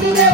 together.